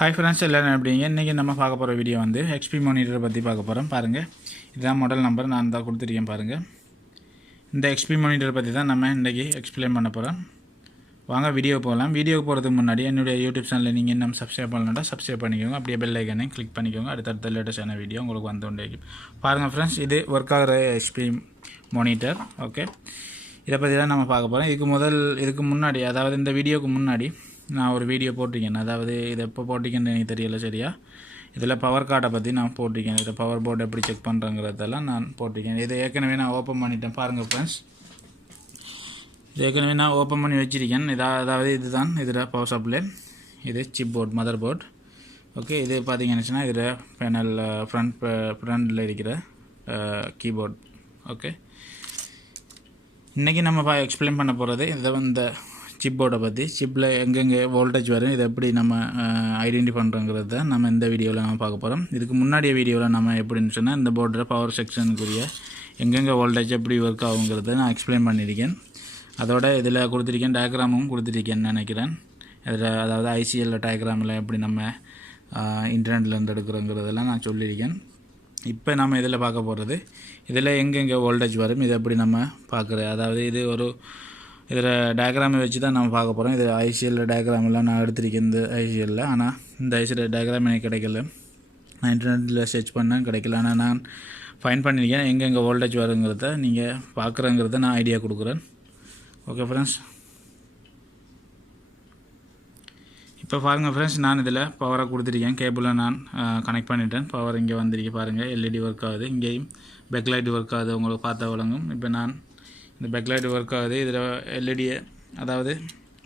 Hi friends, எல்லோரும் எப்படிங்க? இன்றைக்கி நம்ம பார்க்க போகிற வீடியோ வந்து ஹெச்பி மானிட்டரை பற்றி பார்க்க போகிறோம். பாருங்கள், இதுதான் மாடல் நம்பர் நான் தான் கொடுத்துருக்கேன். பாருங்கள், இந்த ஹெச்பி மானிட்டரை பற்றி தான் நம்ம இன்றைக்கி எக்ஸ்பிளைன் பண்ண போகிறோம். வாங்க வீடியோ போகலாம். வீடியோ போகிறதுக்கு முன்னாடி என்னுடைய யூடியூப் சேனலில் நீங்கள் இன்னும் சப்ஸ்கிரைப் பண்ணலன்னா சப்ஸ்கிரைப் பண்ணிக்கோங்க. அப்படியே பெல் ஐக்கனையும் கிளிக் பண்ணிக்கோங்க. அடுத்தடுத்த லேட்டஸ்டான வீடியோ உங்களுக்கு வந்துட்டே இருக்கும். பாருங்கள் ஃப்ரெண்ட்ஸ், இது ஒர்க் ஆகிற ஹெச்பி மானிட்டர். ஓகே, இதை பற்றி தான் நம்ம பார்க்க போகிறோம். இதுக்கு முன்னாடி, அதாவது இந்த வீடியோக்கு முன்னாடி நான் ஒரு வீடியோ போட்டிருக்கேன். அதாவது இதை எப்போ போட்டிருக்கேன்னு எனக்கு தெரியல சரியா. இதில் பவர் கார்டை பற்றி நான் போட்டிருக்கேன். இதில் பவர் போர்டு எப்படி செக் பண்ணுறங்கிறதெல்லாம் நான் போட்டிருக்கேன். இதை ஏற்கனவே நான் ஓப்பன் பண்ணிட்டேன். பாருங்கள் ஃப்ரெண்ட்ஸ், இது ஏற்கனவே நான் ஓப்பன் பண்ணி வச்சுருக்கேன். அதாவது இதுதான் இதில் பவர் சப்ளை. இது chip board, mother board. Okay, இது பார்த்தீங்கன்னு இதில் பேனல் ஃப்ரண்டில் இருக்கிற கீபோர்டு. ஓகே, இன்றைக்கி நம்ம எக்ஸ்பிளைன் பண்ண போகிறது இந்த சிப் போர்டை பற்றி. சிப்பில் எங்கெங்கே வோல்டேஜ் வரும், இதை எப்படி நம்ம ஐடென்டி பண்ணுறோங்கிறத நம்ம இந்த வீடியோவில் நம்ம பார்க்க போகிறோம். இதுக்கு முன்னாடிய வீடியோவில் நம்ம எப்படின்னு சொன்னால் இந்த போர்டில் பவர் செக்ஷனுக்குரிய எங்கெங்கே வோல்டேஜ் எப்படி ஒர்க் ஆகுங்கிறத நான் எக்ஸ்பிளைன் பண்ணியிருக்கேன். அதோட இதில் கொடுத்துருக்கேன், டயக்ராமும் கொடுத்துருக்கேன்னு நினைக்கிறேன். இதில் அதாவது ஐசிஎல் டயக்ராமில் எப்படி நம்ம இன்டர்நெட்லேருந்து எடுக்கிறோங்கிறதெல்லாம் நான் சொல்லியிருக்கேன். இப்போ நம்ம இதில் பார்க்க போகிறது, இதில் எங்கெங்கே வோல்டேஜ் வரும், இதை எப்படி நம்ம பார்க்குறது. அதாவது இது இதில் டயக்ராமை வச்சு தான் நம்ம பார்க்க போகிறோம். இது ஐசிஎல் டயக்ராமெல்லாம் நான் எடுத்திருக்கேன் இந்த ஐசிஎல்லில். ஆனால் இந்த ஐசிஎல் டயக்ராம் எனக்கு கிடைக்கல. நான் இன்டர்நெட்டில் சர்ச் பண்ணேன், கிடைக்கல. ஆனால் நான் ஃபைன் பண்ணியிருக்கேன் எங்கெங்கே வோல்டேஜ் வருங்கிறத நீங்கள் பார்க்குறங்கிறத நான் ஐடியா கொடுக்குறேன். ஓகே ஃப்ரெண்ட்ஸ், இப்போ பாருங்கள் ஃப்ரெண்ட்ஸ், நான் இதில் பவரை கொடுத்துருக்கேன். கேபிளை நான் கனெக்ட் பண்ணிட்டேன். பவர் இங்கே வந்திருக்கு. பாருங்கள், எல்இடி ஒர்க் ஆகுது. இங்கேயும் பேக்லைட் ஒர்க் ஆகுது. உங்களுக்கு பார்த்தா விளங்கும். இப்போ நான் இந்த பேக்லைட் ஒர்க் ஆகுது. இதில் எல்இடியை, அதாவது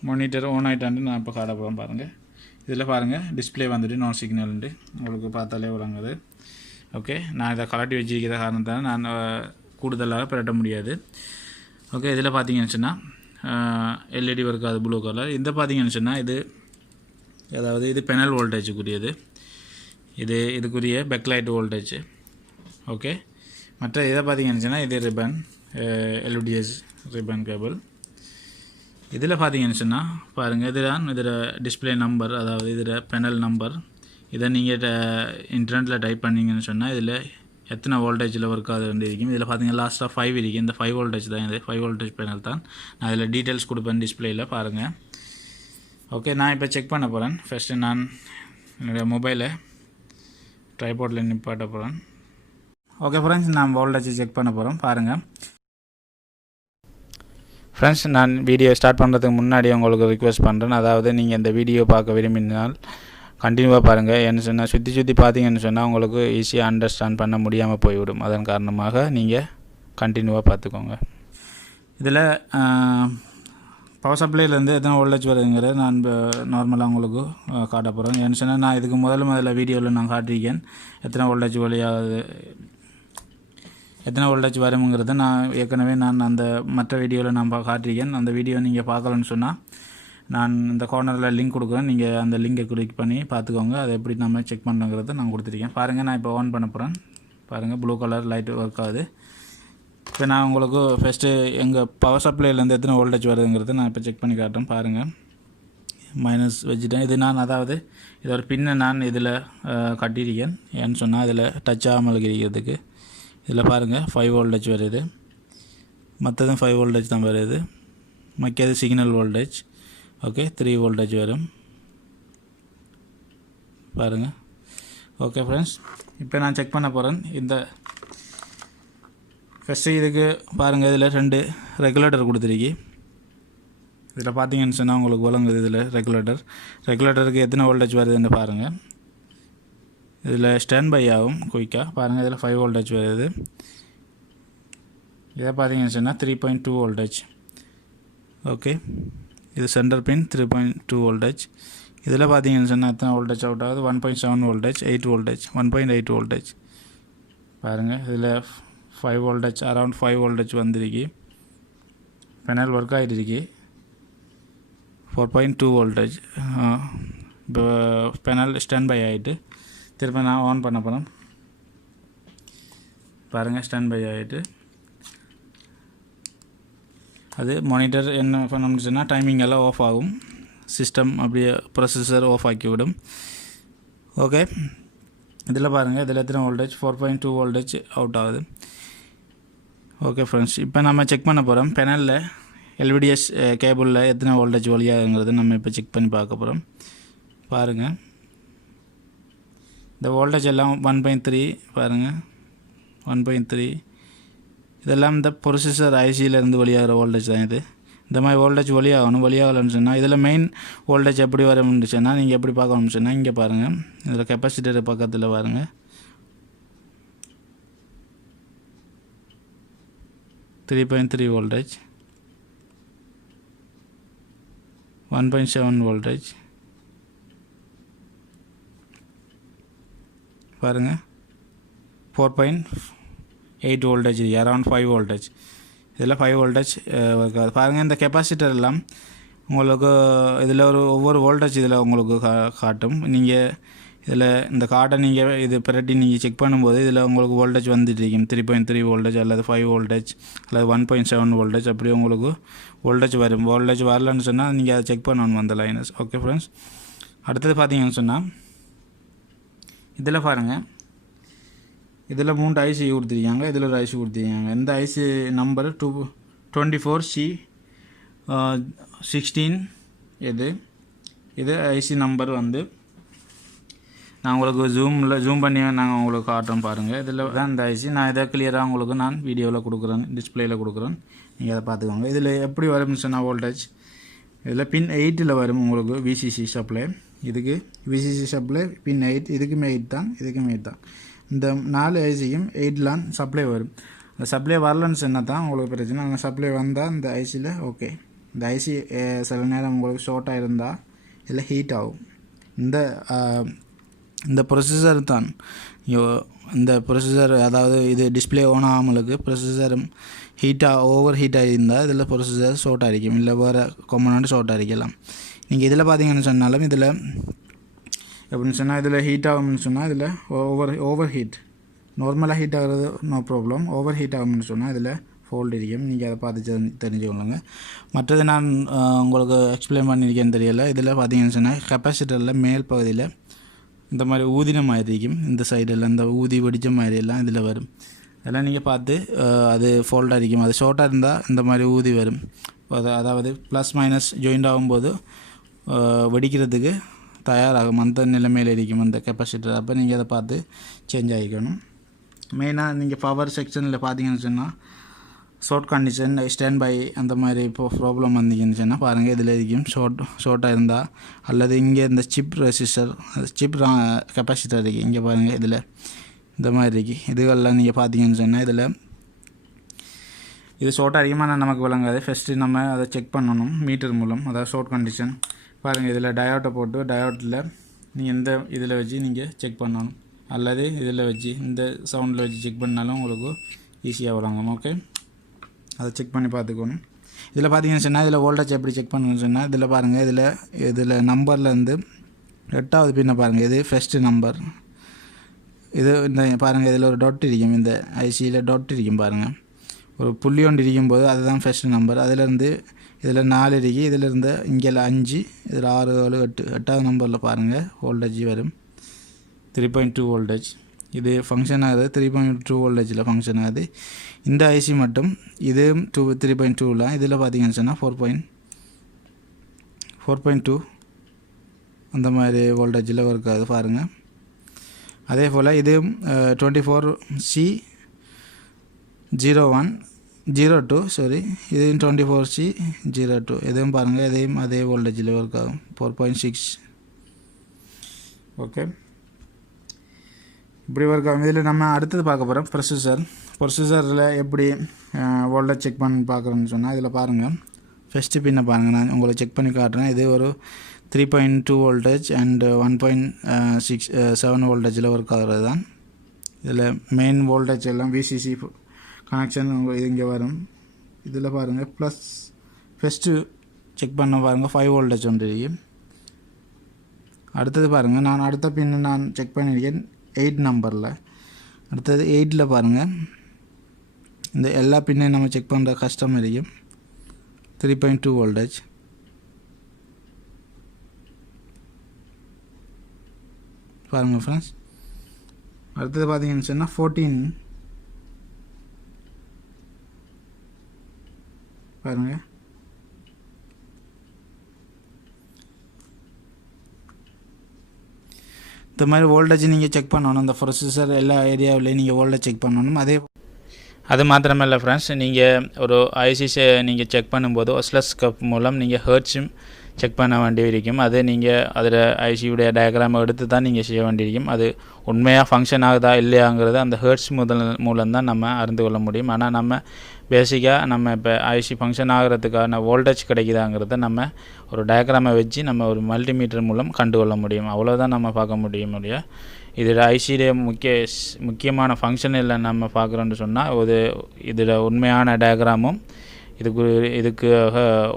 மானிட்டர் ஆன் ஆகிட்டான்ட்டு நான் இப்போ காட்ட போகிறேன். பாருங்கள், இதில் பாருங்கள் டிஸ்பிளே வந்துட்டு நான் சிக்னல்ண்டு உங்களுக்கு பார்த்தாலே விளங்குது. ஓகே, நான் இதை கலட்டி வச்சிருக்கிற காரணத்தால் நான் கூடுதலாக பிரட்ட முடியாது. ஓகே, இதில் பார்த்தீங்கன்னு சொன்னால் எல்இடி ஒர்க் ஆகுது, ப்ளூ கலர். இந்த பார்த்தீங்கன்னு சொன்னால் அதாவது இது பெனல் வோல்டேஜுக்குரியது. இதுக்குரிய பேக்லைட் வோல்டேஜ். ஓகே, மற்ற இதை பார்த்தீங்கன்னு சொன்னால் இது ரிப்பன், எல்இடிஎஸ் ரிப்பன் கேபிள். இதில் பார்த்தீங்கன்னு சொன்னால் பாருங்கள், இதில் டிஸ்பிளே நம்பர், அதாவது இதில் பெனல் நம்பர். இதை நீங்கள் இன்டர்நெட்டில் டைப் பண்ணிங்கன்னு சொன்னால் இதில் எத்தனை வோல்டேஜில் ஒர்க் ஆகுது இருக்கும். இதில் பார்த்தீங்கன்னா லாஸ்ட்டாக 5 இருக்குது. இந்த 5 வோல்டேஜ் தான், இது 5 வோல்டேஜ் பெனல் தான். நான் இதில் டீட்டெயில்ஸ் கொடுப்பேன் டிஸ்பிளேயில். பாருங்கள். ஓகே, நான் இப்போ செக் பண்ண போகிறேன். ஃபஸ்ட்டு நான் என்னுடைய மொபைலை ட்ரைபாடில் நிப்பாட்ட போகிறேன். ஓகே ஃப்ரெண்ட்ஸ், நான் வோல்டேஜ் செக் பண்ண போகிறோம். பாருங்கள் ஃப்ரெண்ட்ஸ், நான் வீடியோ ஸ்டார்ட் பண்ணுறதுக்கு முன்னாடி உங்களுக்கு ரிக்வெஸ்ட் பண்ணுறேன். அதாவது நீங்கள் இந்த வீடியோ பார்க்க விரும்பினால் கண்டினியூவாக பாருங்கள். என்ன சொன்னால் சுற்றி பார்த்தீங்கன்னு சொன்னால் உங்களுக்கு ஈஸியாக அண்டர்ஸ்டாண்ட் பண்ண முடியாமல் போய்விடும். அதன் காரணமாக நீங்கள் கண்டினியூவாக பார்த்துக்கோங்க. இதில் பவர் சப்ளைலேருந்து எத்தனை வோல்டேஜ் வருதுங்கிறத நான் நார்மலாக உங்களுக்கு காட்ட போகிறேன். ஏன்னு சொன்னால் நான் இதுக்கு முதல்ல வீடியோவில் நான் காட்டியிருக்கேன் எத்தனை வோல்டேஜ் வருங்கிறத நான் ஏற்கனவே அந்த மற்ற வீடியோவில் நான் காட்டியிருக்கேன். அந்த வீடியோ நீங்கள் பார்க்கலன்னு சொன்னால் நான் இந்த கார்னரில் லிங்க் கொடுக்குறேன். நீங்கள் அந்த லிங்கை கிளிக் பண்ணி பார்த்துக்கோங்க. அதை எப்படி நம்ம செக் பண்ணுறோங்கிறத நான் கொடுத்துருக்கேன். பாருங்கள், நான் இப்போ ஆன் பண்ண போகிறேன். பாருங்கள், ப்ளூ கலர் லைட் ஒர்க் ஆகுது. இப்போ நான் உங்களுக்கு ஃபஸ்ட்டு எங்கள் பவர் சப்ளைலேருந்து எத்தனை வோல்டேஜ் வருதுங்கிறத நான் இப்போ செக் பண்ணி காட்டுறேன். பாருங்கள், மைனஸ் வச்சுட்டேன். இது நான் அதாவது இது ஒரு பின்னை நான் இதில் கட்டியிருக்கேன். ஏன்னு சொன்னால் இதில் டச் ஆகாமல் இருக்கிறதுக்கு. இதில் பாருங்கள் 5 வோல்டேஜ் வருது. மற்றதும் 5 வோல்டேஜ் தான் வருது. மற்றது சிக்னல் வோல்டேஜ். ஓகே, 3 வோல்டேஜ் வரும். பாருங்கள். ஓகே ஃப்ரெண்ட்ஸ், இப்போ நான் செக் பண்ண போகிறேன். இந்த ஃபஸ்ட்டு இதுக்கு பாருங்கள், இதில் 2 ரெகுலேட்டர் கொடுத்துருக்கு. இதில் பார்த்தீங்கன்னு சொன்னால் உங்களுக்கு விளங்குது. இதில் ரெகுலேட்டருக்கு எத்தனை வோல்டேஜ் வருதுன்னு பாருங்கள். இதில் ஸ்டாண்ட் பை ஆகும் குயிக்காக. பாருங்கள், இதில் 5 வோல்டேஜ் வருது. இதை பார்த்தீங்கன்னு சொன்னால் 3.2 வோல்டேஜ். ஓகே, இது சென்டர் பின் 3.2 வோல்டேஜ். இதில் பார்த்தீங்கன்னு சொன்னால் எத்தனை வோல்டேஜ் அவுட் ஆகுது? 1.7 வோல்டேஜ், 8 வோல்டேஜ், 1.8 வோல்டேஜ். பாருங்கள், இதில் 5 வோல்டேஜ், அரௌண்ட் 5 வோல்டேஜ் வந்திருக்கு. பெனல் ஒர்க் ஆகிட்டு 4.2 வோல்டேஜ். இப்போ பெனல் ஸ்டாண்ட் பை ஆகிட்டு திரும்ப நான் ஆன் பண்ண போகிறேன். பாருங்கள், ஸ்டாண்ட் பை ஆகிட்டு அது மானிட்டர் என்ன பண்ணணும்னு சொன்னால் டைமிங் எல்லாம் ஆஃப் ஆகும். சிஸ்டம் அப்படியே ப்ரொசஸர் ஆஃப் ஆக்கிவிடும். ஓகே, இதில் பாருங்கள் இதில் எத்தனை வோல்டேஜ் 4.2 வோல்டேஜ் அவுட் ஆகுது. ஓகே ஃப்ரெண்ட்ஸ், இப்போ நம்ம செக் பண்ண போகிறோம் பெனலில் எல்விடிஎஸ் கேபிளில் எத்தனை வோல்டேஜ் வழியாகுங்கிறது நம்ம இப்போ செக் பண்ணி பார்க்க போகிறோம். பாருங்கள், இந்த வோல்டேஜ் எல்லாம் 1.3 பாருங்கள், 1.3 இதெல்லாம் இந்த ப்ரொசஸர் ஐசியிலேருந்து வெளியாகிற வோல்டேஜ் தான். இது இந்த மாதிரி வோல்டேஜ் வெளியாகலன்னு சொன்னால் இதில் மெயின் வோல்டேஜ் எப்படி வரும்னு சொன்னால் நீங்கள் எப்படி பார்க்கணும்னு சொன்னால் இங்கே பாருங்கள், இதில் கெப்பாசிட்டர் பக்கத்தில் பாருங்கள் 3.3 வோல்டேஜ், 1.7 வோல்டேஜ் பாருங்கள், 4.8 வோல்டேஜ், அரௌண்ட் 5 வோல்டேஜ். இதில் 5 வோல்டேஜ் இருக்காது. பாருங்கள், இந்த கெப்பாசிட்டர் எல்லாம் உங்களுக்கு இதில் ஒவ்வொரு வோல்டேஜ் இதில் உங்களுக்கு காட்டும். நீங்கள் இதில் இந்த கார்டை நீங்கள் இது பிரட்டி நீங்கள் செக் பண்ணும்போது இதில் உங்களுக்கு வோல்டேஜ் வந்துட்டு இருக்கும். 3.3 வோல்டேஜ் அல்லது 5 வோல்டேஜ் அல்லது 1.7 வோல்டேஜ் அப்படி உங்களுக்கு வோல்டேஜ் வரும். வோல்டேஜ் வரலன்னு சொன்னால் நீங்கள் அதை செக் பண்ணணும் அந்த லைனஸ். ஓகே ஃப்ரெண்ட்ஸ், அடுத்தது பார்த்தீங்கன்னு சொன்னால் இதில் பாருங்கள், இதில் 3 ஐசி கொடுத்துருக்காங்க, இதில் ஒரு ஐசி கொடுத்துருக்காங்க. இந்த ஐசி நம்பர் 24C16 இது ஐசி நம்பர் வந்து நான் உங்களுக்கு ஜூம் பண்ணி நாங்கள் உங்களுக்கு காட்டுறோம் பாருங்கள். இதில் தான் இந்த ஐசி நான் இதை கிளியராக உங்களுக்கு நான் வீடியோவில் கொடுக்குறேன், டிஸ்பிளேயில் கொடுக்குறேன், நீங்கள் அதை பார்த்துக்கோங்க. இதில் எப்படி வரும்னு சொன்னால் வோல்டேஜ் இதில் பின் 8 வரும் உங்களுக்கு விசிசி சப்ளை. இதுக்கு விசிசி சப்ளை பின் 8, இதுக்குமே 8 தான், இதுக்குமே 8 தான். இந்த 4 ஐசிக்கும் 8 சப்ளை வரும். அந்த சப்ளை வரலன்னு சொன்னால் தான் உங்களுக்கு பிரச்சனை. அந்த சப்ளை வந்தால் இந்த ஐசியில் ஓகே. இந்த ஐசி சில நேரம் உங்களுக்கு ஷார்ட்டாக இருந்தால் இதில் ஹீட் ஆகும். இந்த ப்ரொசஸர் தான் இந்த ப்ரொசஸர், அதாவது இது டிஸ்பிளே ஓன் ஆகாமலுக்கு ப்ரொசஸர் ஓவர் ஹீட்டாக இருந்தால் இதில் ப்ரொசஸர் ஷார்ட் ஆகிக்கும், இல்லை வேறு காம்பனண்ட் ஷார்ட் ஆகிக்கலாம். நீங்கள் இதில் பார்த்தீங்கன்னு சொன்னாலும் இதில் எப்படின்னு சொன்னால் இதில் ஹீட் ஆகும்னு சொன்னால் இதில் ஓவர் ஹீட், நார்மலாக ஹீட் ஆகிறது நோ ப்ராப்ளம். ஓவர் ஹீட் ஆகும்னு சொன்னால் இதில் ஃபோல்டு இருக்கும். நீங்கள் அதை பார்த்து தெரிஞ்சுக்கொள்ளுங்க. மற்றது நான் உங்களுக்கு எக்ஸ்பிளைன் பண்ணியிருக்கேன்னு தெரியல. இதில் பார்த்தீங்கன்னு சொன்னால் கெப்பாசிட்டரில் மேல் பகுதியில் இந்த மாதிரி ஊதின மாதிரி இருக்கும். இந்த சைடில் இந்த ஊதி வெடித்த மாதிரியெல்லாம் இதில் வரும். அதெல்லாம் நீங்கள் பார்த்து அது ஃபோல்டாக இருக்கும். அது ஷார்ட்டாக இருந்தால் இந்த மாதிரி ஊதி வரும். அதாவது ப்ளஸ் மைனஸ் ஜாயிண்ட் ஆகும்போது வெடிக்கிறதுக்கு தயாராகும். அந்த நிலைமையில் இருக்கும் அந்த கெப்பாசிட்டர். அப்போ நீங்கள் அதை பார்த்து சேஞ்ச் ஆகிக்கணும். மெயினாக நீங்கள் பவர் செக்ஷனில் பார்த்தீங்கன்னு சொன்னால் ஷார்ட் கண்டிஷன், ஸ்டாண்ட் பை அந்த மாதிரி இப்போ ப்ராப்ளம் வந்தீங்கன்னு சொன்னால் பாருங்கள் இதில் இருக்கும். ஷார்ட்டாக இருந்தால் அல்லது இங்கே இந்த சிப் கெப்பாசிட்டர் இருக்குது. இங்கே பாருங்கள் இதில் இந்த மாதிரி இருக்குது. இதுகள்லாம் நீங்கள் பார்த்தீங்கன்னு சொன்னால் இதில் இது ஷார்ட்டாக அதிகமாக நமக்கு விளங்காது. ஃபஸ்ட்டு நம்ம அதை செக் பண்ணணும் மீட்டர் மூலம். அதாவது ஷார்ட் கண்டிஷன் பாருங்கள், இதில் டயோட்டை போட்டு டயோட்டில் நீங்கள் இந்த இதில் வச்சு நீங்கள் செக் பண்ணணும், அல்லது இதில் வச்சு இந்த சவுண்டில் வச்சு செக் பண்ணாலும் உங்களுக்கு ஈஸியாக வழங்கும். ஓகே, அதை செக் பண்ணி பார்த்துக்கணும். இதில் பார்த்தீங்கன்னு சொன்னால் இதில் வோல்டேஜ் எப்படி செக் பண்ணணும்னு சொன்னால் இதில் பாருங்கள், இதில் நம்பர்லேருந்து 8வது பின்ன பாருங்கள், இது ஃபஸ்ட்டு நம்பர். இது இந்த பாருங்கள் இதில் ஒரு டாட் இருக்கும். இந்த ஐசியில் டாட் இருக்கும் பாருங்கள், ஒரு புள்ளி ஒன்று இருக்கும்போது அதுதான் ஃபஸ்ட்டு நம்பர். அதிலேருந்து இதில் 4 இருக்குது, இதிலேருந்து இங்கே 5, இதில் 6, 7, 8, 8வது நம்பரில் பாருங்கள் வோல்டேஜ் வரும் 3.2 வோல்டேஜ். இது ஃபங்க்ஷன் ஆகுது 3.2 வோல்டேஜில் ஃபங்க்ஷன் ஆகுது. இந்த ஐசி மட்டும் இது 3.2ல் இதில் பார்த்தீங்கன்னு சொன்னால் 4.2 அந்த மாதிரி வோல்டேஜில் ஒர்க் ஆகுது பாருங்கள். அதே போல் இது 24C0102 இது 24C02 இதுவும் பாருங்கள், இதையும் அதே வோல்டேஜில் ஒர்க் ஆகும் 4.6. ஓகே, இப்படி ஒர்க் ஆகும். இதில் நம்ம அடுத்தது பார்க்க போகிறோம் ப்ரொசஸரில் எப்படி வோல்டேஜ் செக் பண்ணி பார்க்குறோன்னு சொன்னால் இதில் பாருங்கள், ஃபஸ்ட்டு பின்ன பாருங்கள், நான் உங்களுக்கு செக் பண்ணி காட்டுறேன். இது ஒரு 3.2 வோல்டேஜ் அண்ட் 1.7 வோல்டேஜில் ஒர்க் ஆகிறது தான். இதில் மெயின் வோல்டேஜ் எல்லாம் விசிசி கனெக்ஷன் இது இங்கே வரும். இதில் பாருங்கள் ப்ளஸ் ஃபஸ்ட்டு செக் பண்ண பாருங்கள் 5 வோல்டேஜ் ஒன்று இருக்குது. அடுத்தது பாருங்கள், நான் அடுத்த பின்னு நான் செக் பண்ணியிருக்கேன் 8 நம்பரில். அடுத்தது 8ல் பாருங்கள், இந்த எல்லா பின்னையும் நம்ம செக் பண்ணுற கஷ்டம் இருக்கும். 3.2 வோல்டேஜ். பாருங்கள் ஃப்ரெண்ட்ஸ். அடுத்தது பார்த்தீங்கன்னு சொன்னால் 14 பாருங்கள். இந்த மாதிரி வோல்டேஜ் நீங்கள் செக் பண்ணணும். இந்த ப்ரொசஸர் எல்லா ஏரியாவிலையும் நீங்கள் வோல்டேஜ் செக் பண்ணணும். அது மாத்திரமல்ல ஃப்ரெண்ட்ஸ், நீங்கள் ஒரு ஐசிஸை நீங்கள் செக் பண்ணும்போது ஒஸ்லோஸ்கோப் மூலம் நீங்கள் ஹெர்ட்ஸும் செக் பண்ண வேண்டியிருக்கும். அது நீங்கள் அதில் ஐசியுடைய டயக்ராமை எடுத்து தான் நீங்கள் செய்ய வேண்டியிருக்கும். அது உண்மையாக ஃபங்க்ஷன் ஆகுதா இல்லையாங்கிறது அந்த ஹெர்ட்ஸ் மூலம் தான் நம்ம அறிந்து கொள்ள முடியும். ஆனால் நம்ம பேசிக்காக நம்ம இப்போ ஐசி ஃபங்க்ஷன் ஆகிறதுக்கான வோல்டேஜ் கிடைக்குதாங்கிறத நம்ம ஒரு டயக்ராமை வச்சு நம்ம ஒரு மல்டிமீட்டர் மூலம் கண்டுகொள்ள முடியும். அவ்வளோதான் நம்ம பார்க்க முடியும். இதோட ஐசியுடைய முக்கியமான ஃபங்க்ஷன் இல்லை நம்ம பார்க்குறோன்னு சொன்னால் இதோட உண்மையான டயக்ராமும் இதுக்கு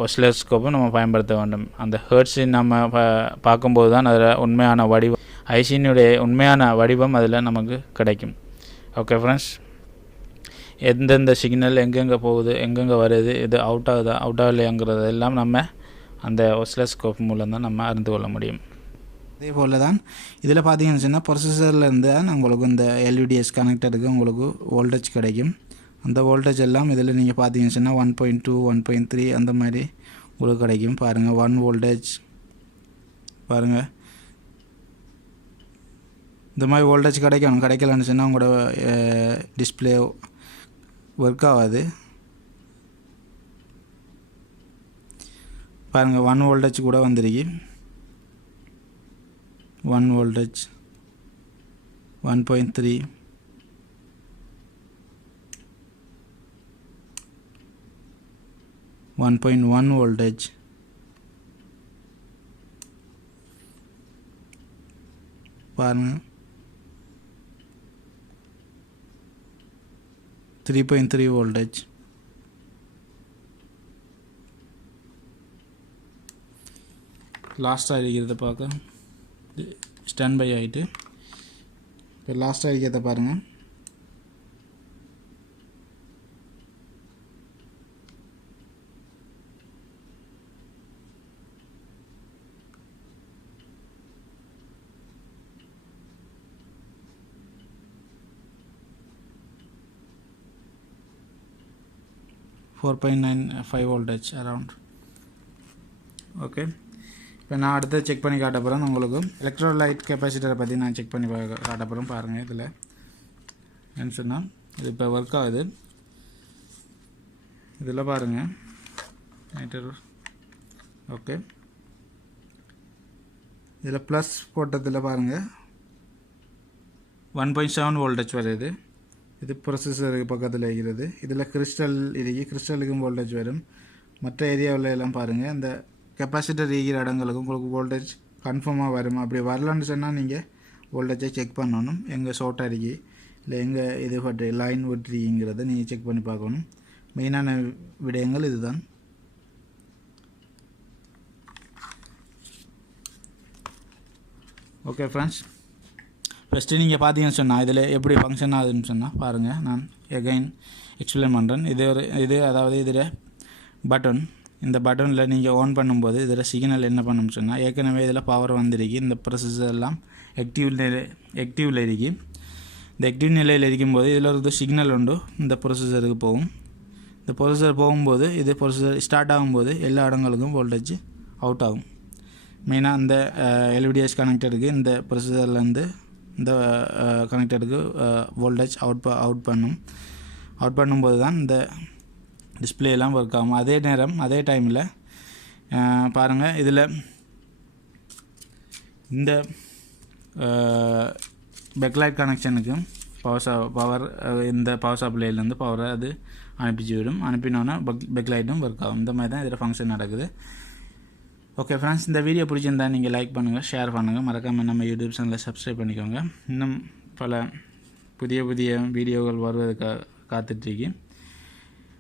ஒஸ்லோஸ்கோப்பும் நம்ம பயன்படுத்த வேண்டும். அந்த ஹெர்ட்ஸை நம்ம பார்க்கும்போது தான் அதில் உண்மையான வடிவம், ஐசியினுடைய உண்மையான வடிவம் அதில் நமக்கு கிடைக்கும். ஓகே ஃப்ரெண்ட்ஸ், எந்தெந்த சிக்னல் எங்கெங்கே போகுது, எங்கெங்கே வருது, இது அவுட் ஆகலையாங்கிறது எல்லாம் நம்ம அந்த ஒஸ்லோஸ்கோப் மூலம் தான் நம்ம அறிந்து கொள்ள முடியும். அதே போல் தான் இதில் பார்த்தீங்கன்னு சொன்னால் ப்ரொசஸர்லேருந்து தான் உங்களுக்கு இந்த எல்இடிஎஸ் கனெக்டருக்கு உங்களுக்கு வோல்டேஜ் கிடைக்கும். அந்த வோல்டேஜ் எல்லாம் இதில் நீங்கள் பார்த்தீங்கன்னு சொன்னால் 1.2 1.3 அந்த மாதிரி உங்களுக்கு கிடைக்கும். பாருங்கள் 1 வோல்டேஜ் பாருங்கள். இந்த மாதிரி வோல்டேஜ் கிடைக்கலன்னு சொன்னால் உங்களோட டிஸ்பிளே ஒர்க் ஆகாது. பாருங்கள் 1 வோல்டேஜ் கூட வந்துருக்கு. 1 voltage 1.3 1.1 voltage பாருங்க 3.3 voltage லாஸ்ட்டாக இருக்கிறத பார்க்க ஸ்டாண்ட் பை ஆகிட்டு இப்போ லாஸ்ட்டாக இருக்கிறத பாருங்கள். $4.95 voltage அரவுண்ட். ஓகே, இப்போ நான் அடுத்து செக் பண்ணி காட்ட போகிறேன் உங்களுக்கு. எலக்ட்ரோலைட் கெப்பாசிட்டரை பற்றி நான் செக் பண்ணி காட்ட போகிறேன். பாருங்கள், இதில் என்ன சொன்னால் இது இப்போ ஒர்க் ஆகுது. இதில் பாருங்கள் மீட்டர். ஓகே, இதில் ப்ளஸ் போட்டதில் பாருங்கள் 1.7 வோல்டேஜ் வருது. இது ப்ரொசஸருக்கு பக்கத்தில் இருக்கிறது. இதில் கிறிஸ்டலுக்கும் வோல்டேஜ் வரும். மற்ற ஏரியாவில் எல்லாம் பாருங்கள் இந்த கெப்பாசிட்டர் இருக்கிற இடங்களுக்கு உங்களுக்கு வோல்டேஜ் கன்ஃபார்மாக வரும். அப்படி வரலன்னு சொன்னால் நீங்கள் வோல்டேஜை செக் பண்ணணும். எங்கே ஷார்ட் அடிக்கி இல்லை எங்கே இது பற்றி லைன் விட்டுறீங்கிறத நீங்கள் செக் பண்ணி பார்க்கணும். மெயினான விடயங்கள் இதுதான். ஓகே ஃப்ரெண்ட்ஸ், ஃபஸ்ட்டு நீங்கள் பார்த்தீங்கன்னு சொன்னால் இதில் எப்படி ஃபங்க்ஷன் ஆகுதுன்னு சொன்னால் பாருங்கள், நான் எகைன் எக்ஸ்பிளைன் பண்ணுறேன். அதாவது இதில் பட்டன், இந்த பட்டனில் நீங்கள் ஆன் பண்ணும்போது இதில் சிக்னல் என்ன பண்ணணும்னு சொன்னால் ஏற்கனவே இதில் பவர் வந்திருக்கு. இந்த ப்ரொசஸர் எல்லாம் ஆக்டிவில் இருக்கு. இந்த ஆக்டிவ் நிலையில் இருக்கும்போது இதில் ஒரு சிக்னல் உண்டு இந்த ப்ரொசஸருக்கு போகும். இந்த ப்ரொசஸர் போகும்போது இது ப்ரொசஸர் ஸ்டார்ட் ஆகும்போது எல்லா இடங்களுக்கும் வோல்டேஜ் அவுட் ஆகும். மெயினாக இந்த எல்இடிஎஸ் கனெக்டருக்கு இந்த ப்ரொசஸர்லேருந்து இந்த கனெக்டருக்கு வோல்டேஜ் அவுட் பண்ணும்போது தான் இந்த டிஸ்பிளேலாம் ஒர்க் ஆகும். அதே டைமில் பாருங்கள், இதில் இந்த பேக்லைட் கனெக்ஷனுக்கும் பவர் இந்த பவர் சப்ளைலேருந்து பவரை அது அனுப்பினோன்னா பேக்லைட்டும் ஒர்க் ஆகும். இந்த மாதிரி தான் இதில் ஃபங்க்ஷன் நடக்குது. ஓகே ஃப்ரெண்ட்ஸ், இந்த வீடியோ பிடிச்சிருந்தா நீங்கள் லைக் பண்ணுங்கள், ஷேர் பண்ணுங்கள், மறக்காமல் நம்ம யூடியூப் சேனலில் சப்ஸ்கிரைப் பண்ணிக்கோங்க. இன்னும் பல புதிய வீடியோக்கள் வருவதற்காக காத்துட்ருக்கு.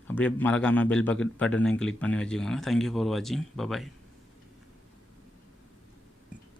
அப்படியே மறக்காமல் பெல் பட்டனை கிளிக் பண்ணி வச்சுக்கோங்க. தேங்க்யூ ஃபார் வாட்சிங். பாய்.